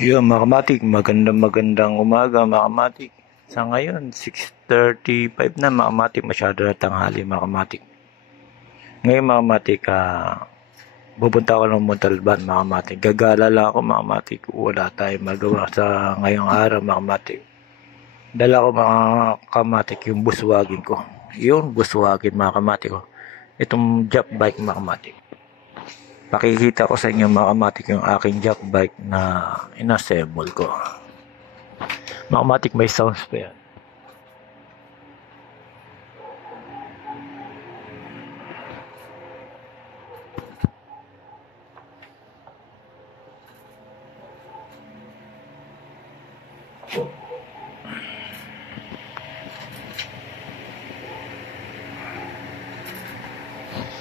Yun, mga kamatik, magandang umaga, mga kamatik. Sa ngayon, 6:35 na, mga kamatik, masyado na tanghali, mga kamatik. Ngayon, mga kamatik, pupunta ako ng Montalban, mga kamatik. Gagala lang ako, mga kamatik. Wala tayong magawa sa ngayong araw, mga kamatik. Dala ko, mga kamatik, yung buswagin ko. Yun, buswagin, mga kamatik ko. Itong job bike, mga kamatik. Pakikita ko sa inyo, mga kamatik, yung aking job bike na inassemble ko. Makamatic may sounds pa yan.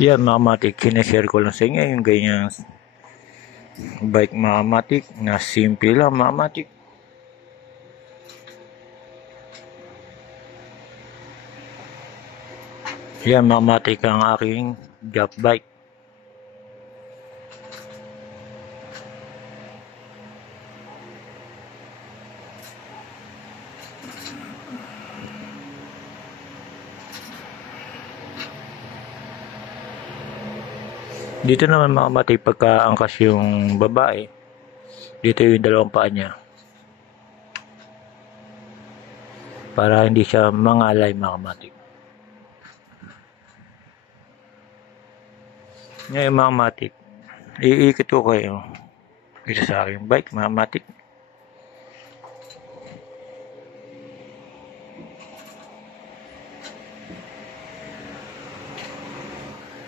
Yan, makamatic, sineshare ko lang sa inyo yung ganyan bike, makamatic, na simple lang, makamatic. Yan, makamatic ang aking job bike. Dito naman, makamatic, pagka angkas yung babae, dito yung dalawang paa niya. Para hindi siya mangalay, makamatic. Ngayon, makamatic, iikot ko kayo dito sa aking bike, makamatic.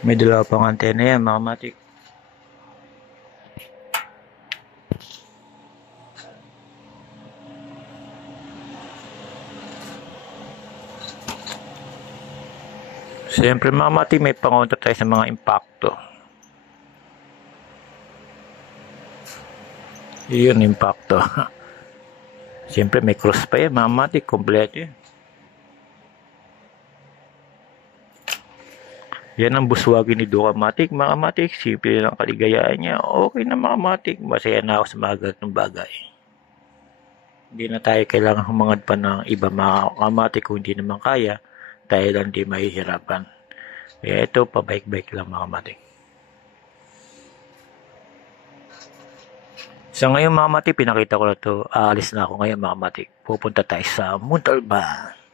May dalawa pang antena yan, makamatic. Siyempre, makamatic, may pangontra tayo sa mga impacto. Yun, impacto. Siyempre, may cross pa yan, makamatic, kompleto yan. Yan ang buswagin ni Ducamatic, mga kamatik. Simple lang kaligayaan niya. Okay na, mga kamatik. Masaya na ako sa mga ganitong bagay. Hindi na tayo kailangan humangad pa ng iba, mga kamatik. Kung hindi naman kaya, tayo lang di mahihirapan. Kaya ito, pabike-bike lang, mga kamatik. Sa ngayon, mga kamatik, pinakita ko na ito. Aalis na ako ngayon, mga kamatik. Pupunta tayo sa Montalban.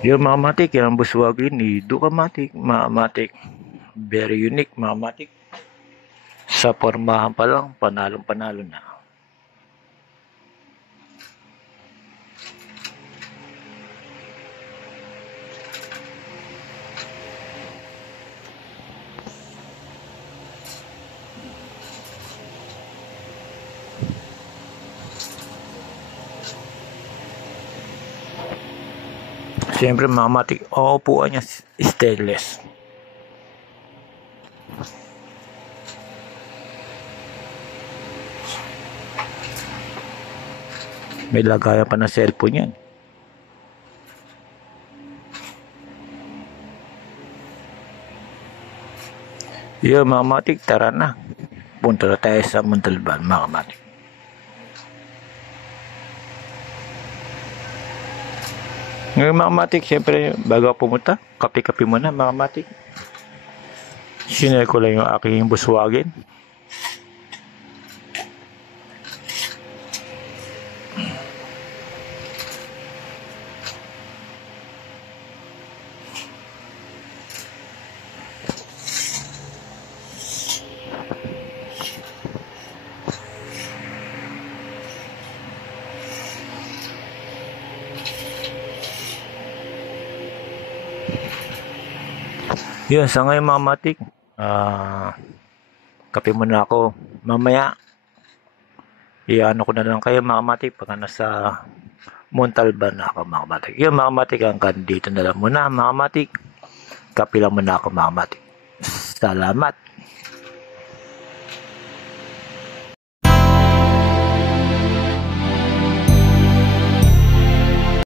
Yung mga matik, yung buswagin ni Ducamatic, mga matik. Very unique, mga matik. Sa pormahan pa lang, panalong-panalo na. Siyempre, mga matik, upuan niya stainless. May lagayan pa ng cellphone yan. Yo, mga matik, tara na. Punta na tayo sa Montalban, mga matik. Ngayon, mga matik, siyempre, bago pumunta, kape-kape muna, mga matik. Sinare ko lang yung aking buswagin. Yun, sa ngayon, mga matik, kape muna ako. Mamaya, iano ko na lang kayo, mga matik, pagka nasa Montalban na ako, mga matik. Yun, mga matik, hanggang dito na lang muna, mga matik. Kape lang muna ako, mga matik. Salamat.